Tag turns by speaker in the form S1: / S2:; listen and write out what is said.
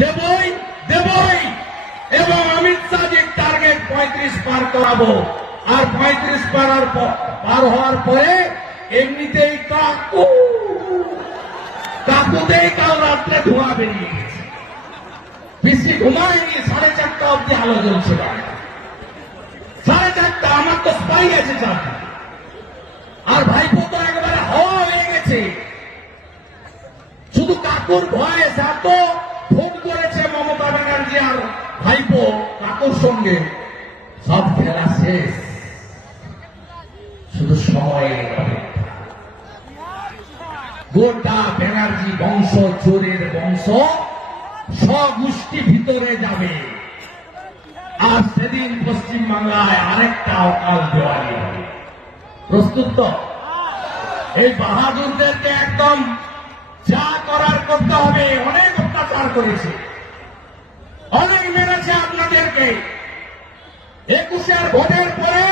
S1: দেবই দেবই। এবং অমিত শাহজির টার্গেট পঁয়ত্রিশ পার করাবো। আর পঁয়ত্রিশ পার পার হওয়ার পরে এমনিতেই কাকু, কাকুতেই কাল রাত্রে ধোঁয়া বেরিয়ে গেছে। বেশি ঘুমায়নি, সাড়ে চারটা অব্দি আলো জ্বলছিল সাড়ে চারটা, আমার তো স্পাই আছে চারটা আর ভাইপো তো একেবারে হাওয়া হয়ে গেছে। শুধু কাকুর ভয়ে এত ফোন করেছে মমতা ব্যানার্জি আর ভাইপো কাকুর সঙ্গে? সব খেলা শেষ। শুধু সময়ের গোটা ব্যানার্জি বংশ, চোরের বংশ স্বগোষ্ঠী ভিতরে যাবে। আর সেদিন পশ্চিম বাংলায় আরেকটা অকাল দেওয়ালি প্রস্তুত তো? এই বাহাদুরদেরকে একদম যা করার করতে হবে, অনেক অত্যাচার করেছে। আপনাদেরকে একুশের ভোটের পরে